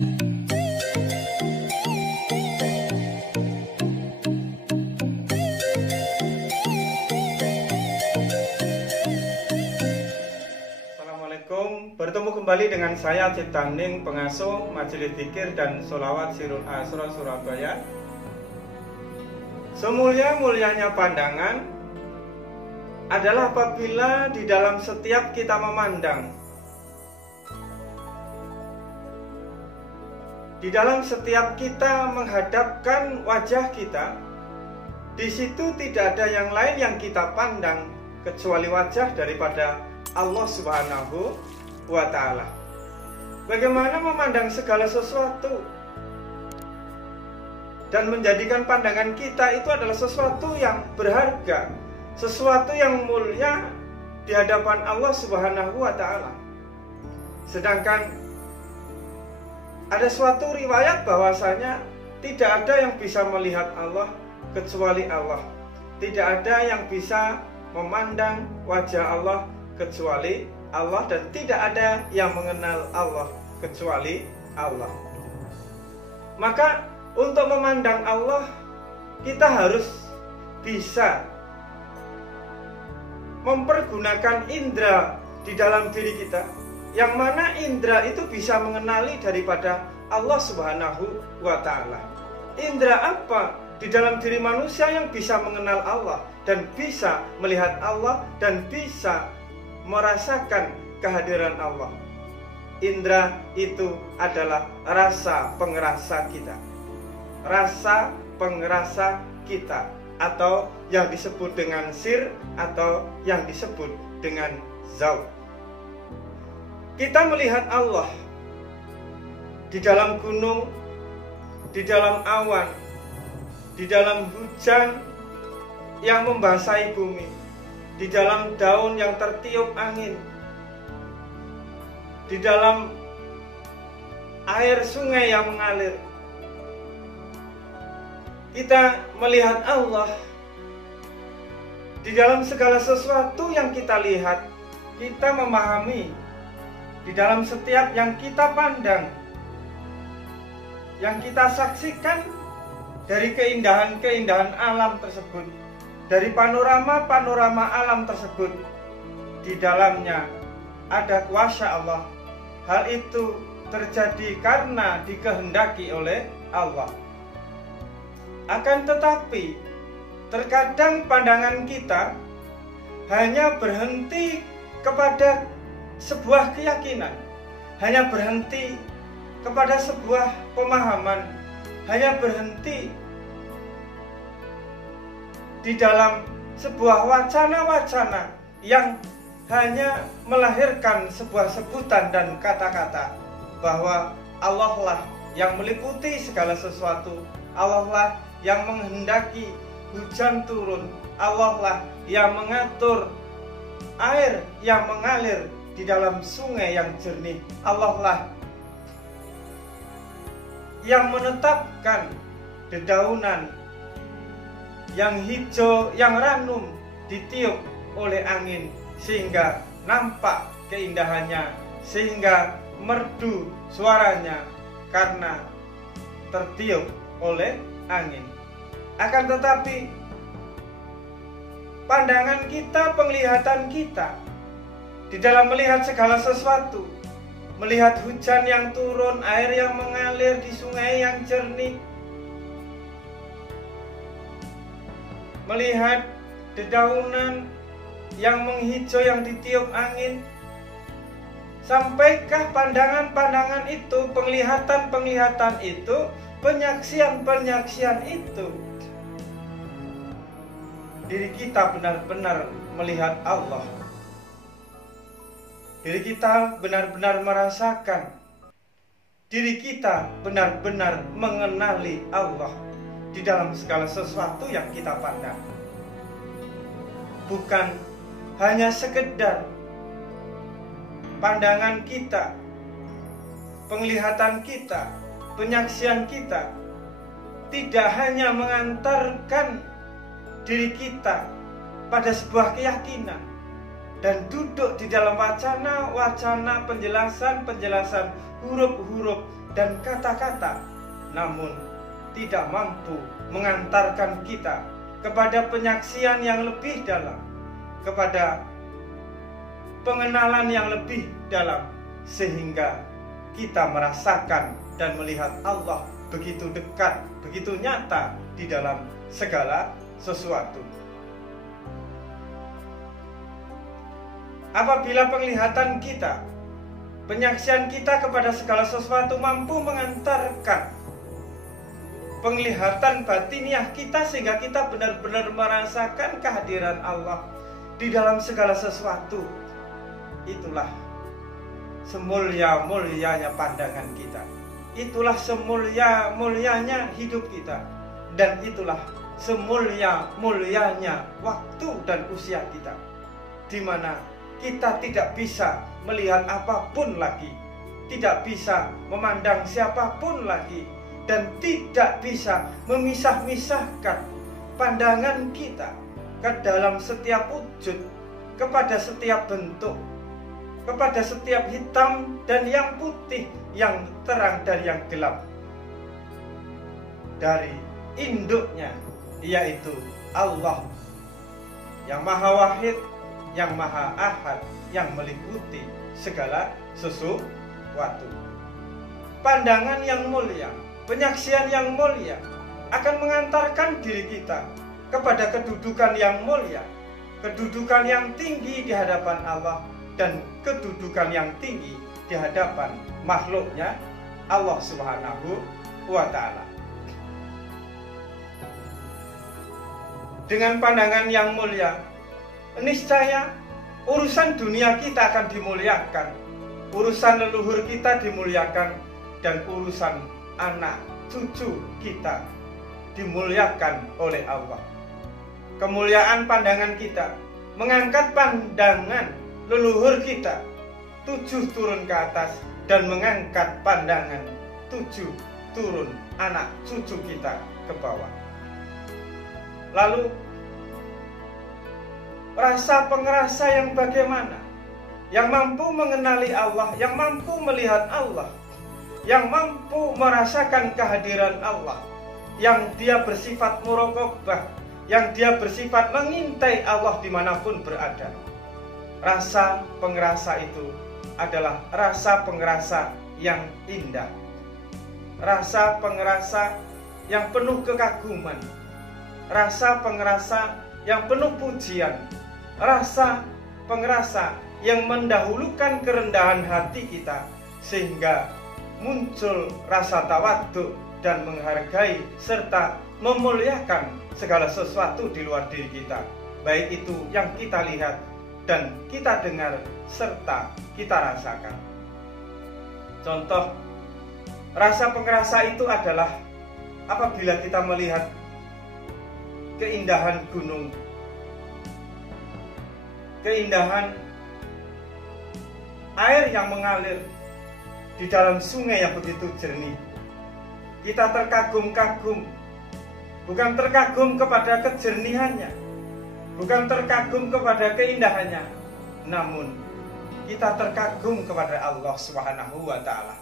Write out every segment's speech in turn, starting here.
Assalamualaikum, bertemu kembali dengan saya Ciptaning, pengasuh Majelis Dzikir dan Sholawat Sirul Asra Surabaya. Semulia-mulianya pandangan adalah apabila di dalam setiap kita memandang, di dalam setiap kita menghadapkan wajah kita, di situ tidak ada yang lain yang kita pandang kecuali wajah daripada Allah Subhanahu wa Ta'ala. Bagaimana memandang segala sesuatu dan menjadikan pandangan kita itu adalah sesuatu yang berharga, sesuatu yang mulia di hadapan Allah Subhanahu wa Ta'ala. Sedangkan ada suatu riwayat bahwasanya tidak ada yang bisa melihat Allah kecuali Allah. Tidak ada yang bisa memandang wajah Allah kecuali Allah, dan tidak ada yang mengenal Allah kecuali Allah. Maka untuk memandang Allah, kita harus bisa mempergunakan indera di dalam diri kita, yang mana indera itu bisa mengenali daripada Allah Subhanahu wa Ta'ala. Indera apa di dalam diri manusia yang bisa mengenal Allah dan bisa melihat Allah dan bisa merasakan kehadiran Allah? Indra itu adalah rasa pengerasa kita. Rasa pengerasa kita, atau yang disebut dengan sir, atau yang disebut dengan zauq. Kita melihat Allah di dalam gunung, di dalam awan, di dalam hujan yang membasahi bumi, di dalam daun yang tertiup angin, di dalam air sungai yang mengalir. Kita melihat Allah di dalam segala sesuatu yang kita lihat. Kita memahami di dalam setiap yang kita pandang, yang kita saksikan, dari keindahan-keindahan alam tersebut, dari panorama-panorama alam tersebut, di dalamnya ada kuasa Allah. Hal itu terjadi karena dikehendaki oleh Allah. Akan tetapi, terkadang pandangan kita hanya berhenti kepada sebuah keyakinan, hanya berhenti kepada sebuah pemahaman, hanya berhenti di dalam sebuah wacana-wacana yang hanya melahirkan sebuah sebutan dan kata-kata bahwa Allah lah yang meliputi segala sesuatu, Allah lah yang menghendaki hujan turun, Allah lah yang mengatur air yang mengalir di dalam sungai yang jernih, Allah lah yang menetapkan dedaunan yang hijau, yang ranum ditiup oleh angin sehingga nampak keindahannya, sehingga merdu suaranya karena tertiup oleh angin. Akan tetapi pandangan kita, penglihatan kita di dalam melihat segala sesuatu, melihat hujan yang turun, air yang mengalir di sungai yang jernih, melihat dedaunan yang menghijau yang ditiup angin, sampaikah pandangan-pandangan itu, penglihatan-penglihatan itu, penyaksian-penyaksian itu, diri kita benar-benar melihat Allah, diri kita benar-benar merasakan, diri kita benar-benar mengenali Allah di dalam segala sesuatu yang kita pandang. Bukan hanya sekedar pandangan kita, penglihatan kita, penyaksian kita tidak hanya mengantarkan diri kita pada sebuah keyakinan dan duduk di dalam wacana-wacana, penjelasan-penjelasan, huruf-huruf dan kata-kata, namun tidak mampu mengantarkan kita kepada penyaksian yang lebih dalam, kepada pengenalan yang lebih dalam, sehingga kita merasakan dan melihat Allah begitu dekat, begitu nyata di dalam segala sesuatu. Apabila penglihatan kita, penyaksian kita kepada segala sesuatu mampu mengantarkan penglihatan batiniah kita, sehingga kita benar-benar merasakan kehadiran Allah di dalam segala sesuatu, itulah semulia-mulianya pandangan kita, itulah semulia-mulianya hidup kita, dan itulah semulia-mulianya waktu dan usia kita, di mana kita tidak bisa melihat apapun lagi, tidak bisa memandang siapapun lagi, dan tidak bisa memisah-misahkan pandangan kita ke dalam setiap wujud, kepada setiap bentuk, kepada setiap hitam dan yang putih, yang terang dan yang gelap, dari induknya, yaitu Allah yang Maha Wahid, yang Maha Ahad, yang meliputi segala sesuatu. Pandangan yang mulia, penyaksian yang mulia akan mengantarkan diri kita kepada kedudukan yang mulia, kedudukan yang tinggi di hadapan Allah, dan kedudukan yang tinggi di hadapan makhluknya Allah Subhanahu wa Ta'ala. Dengan pandangan yang mulia, niscaya urusan dunia kita akan dimuliakan, urusan leluhur kita dimuliakan, dan urusan anak cucu kita dimuliakan oleh Allah. Kemuliaan pandangan kita mengangkat pandangan leluhur kita 7 turun ke atas, dan mengangkat pandangan 7 turun anak cucu kita ke bawah. Lalu rasa pengerasa yang bagaimana? Yang mampu mengenali Allah, yang mampu melihat Allah, yang mampu merasakan kehadiran Allah, yang dia bersifat muraqabah, yang dia bersifat mengintai Allah dimanapun berada. Rasa pengerasa itu adalah rasa pengerasa yang indah, rasa pengerasa yang penuh kekaguman, rasa pengerasa yang penuh pujian, rasa pengerasa yang mendahulukan kerendahan hati kita, sehingga muncul rasa tawadhu dan menghargai serta memuliakan segala sesuatu di luar diri kita, baik itu yang kita lihat dan kita dengar serta kita rasakan. Contoh rasa pengerasa itu adalah apabila kita melihat keindahan gunung, keindahan air yang mengalir di dalam sungai yang begitu jernih. Kita terkagum-kagum, bukan terkagum kepada kejernihannya, bukan terkagum kepada keindahannya, namun kita terkagum kepada Allah Subhanahu wa Ta'ala.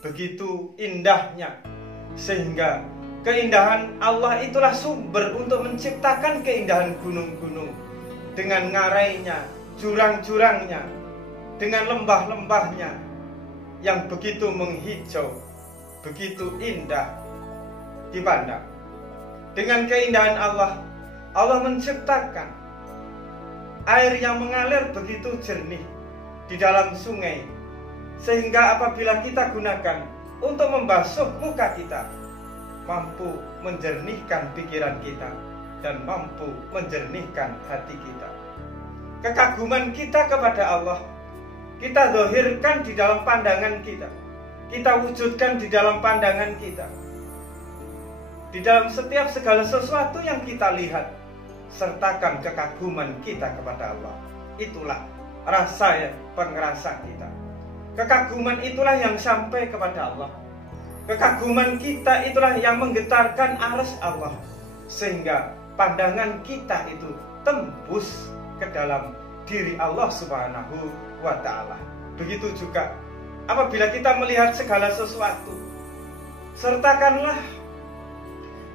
Begitu indahnya, sehingga keindahan Allah itulah sumber untuk menciptakan keindahan gunung-gunung, dengan ngarainya, jurang-jurangnya, dengan lembah-lembahnya yang begitu menghijau, begitu indah dipandang. Dengan keindahan Allah, Allah menciptakan air yang mengalir begitu jernih di dalam sungai, sehingga apabila kita gunakan untuk membasuh muka kita, mampu menjernihkan pikiran kita dan mampu menjernihkan hati kita. Kekaguman kita kepada Allah kita zahirkan di dalam pandangan kita, kita wujudkan di dalam pandangan kita, di dalam setiap segala sesuatu yang kita lihat. Sertakan kekaguman kita kepada Allah. Itulah rasa pengerasa kita. Kekaguman itulah yang sampai kepada Allah. Kekaguman kita itulah yang menggetarkan arsy Allah, sehingga pandangan kita itu tembus ke dalam diri Allah Subhanahu wa Ta'ala. Begitu juga apabila kita melihat segala sesuatu, sertakanlah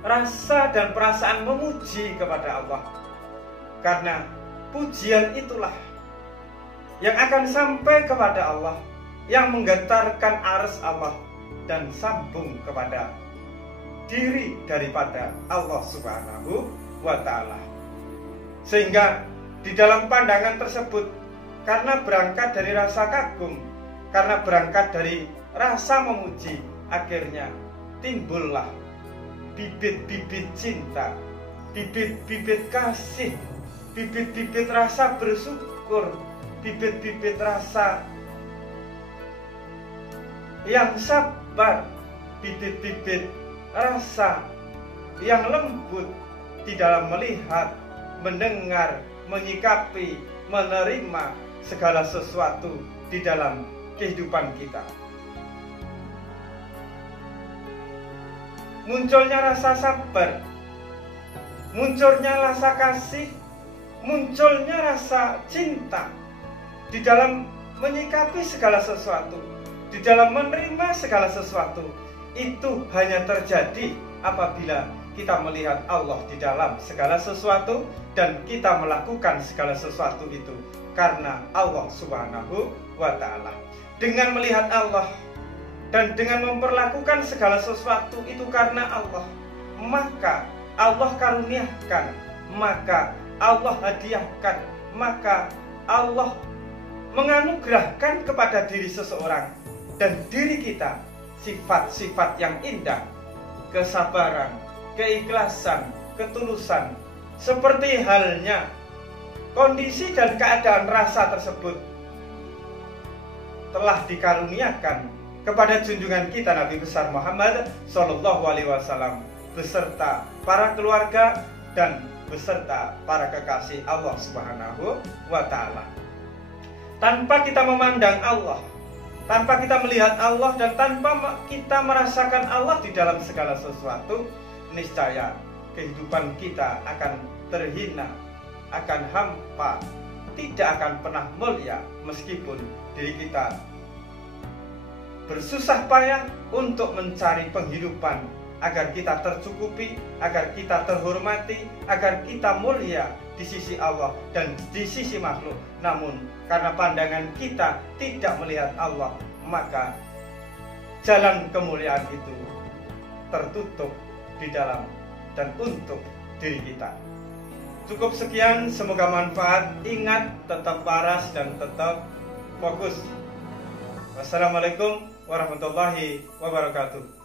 rasa dan perasaan memuji kepada Allah. Karena pujian itulah yang akan sampai kepada Allah, yang menggetarkan aras Allah dan sambung kepada diri daripada Allah Subhanahu wa ta'ala. Sehingga di dalam pandangan tersebut, karena berangkat dari rasa kagum, karena berangkat dari rasa memuji, akhirnya timbullah bibit-bibit cinta, bibit-bibit kasih, bibit-bibit rasa bersyukur, bibit-bibit rasa yang sabar, bibit-bibit rasa yang lembut di dalam melihat, mendengar, menyikapi, menerima segala sesuatu di dalam kehidupan kita. Munculnya rasa sabar, munculnya rasa kasih, munculnya rasa cinta di dalam menyikapi segala sesuatu, di dalam menerima segala sesuatu. Itu hanya terjadi apabila kita melihat Allah di dalam segala sesuatu dan kita melakukan segala sesuatu itu karena Allah Subhanahu wa ta'ala. Dengan melihat Allah dan dengan memperlakukan segala sesuatu itu karena Allah, maka Allah karuniakan, maka Allah hadiahkan, maka Allah menganugerahkan kepada diri seseorang dan diri kita sifat-sifat yang indah, kesabaran, keikhlasan, ketulusan. Seperti halnya kondisi dan keadaan rasa tersebut telah dikaruniakan kepada junjungan kita Nabi besar Muhammad Shallallahu Alaihi Wasallam beserta para keluarga dan beserta para kekasih Allah Subhanahu wa ta'ala. Tanpa kita memandang Allah, tanpa kita melihat Allah, dan tanpa kita merasakan Allah di dalam segala sesuatu, niscaya kehidupan kita akan terhina, akan hampa, tidak akan pernah mulia meskipun diri kita bersusah payah untuk mencari penghidupan agar kita tercukupi, agar kita terhormati, agar kita mulia di sisi Allah dan di sisi makhluk. Namun karena pandangan kita tidak melihat Allah, maka jalan kemuliaan itu tertutup di dalam dan untuk diri kita. Cukup sekian, semoga manfaat. Ingat, tetap waras dan tetap fokus. Wassalamualaikum warahmatullahi wabarakatuh.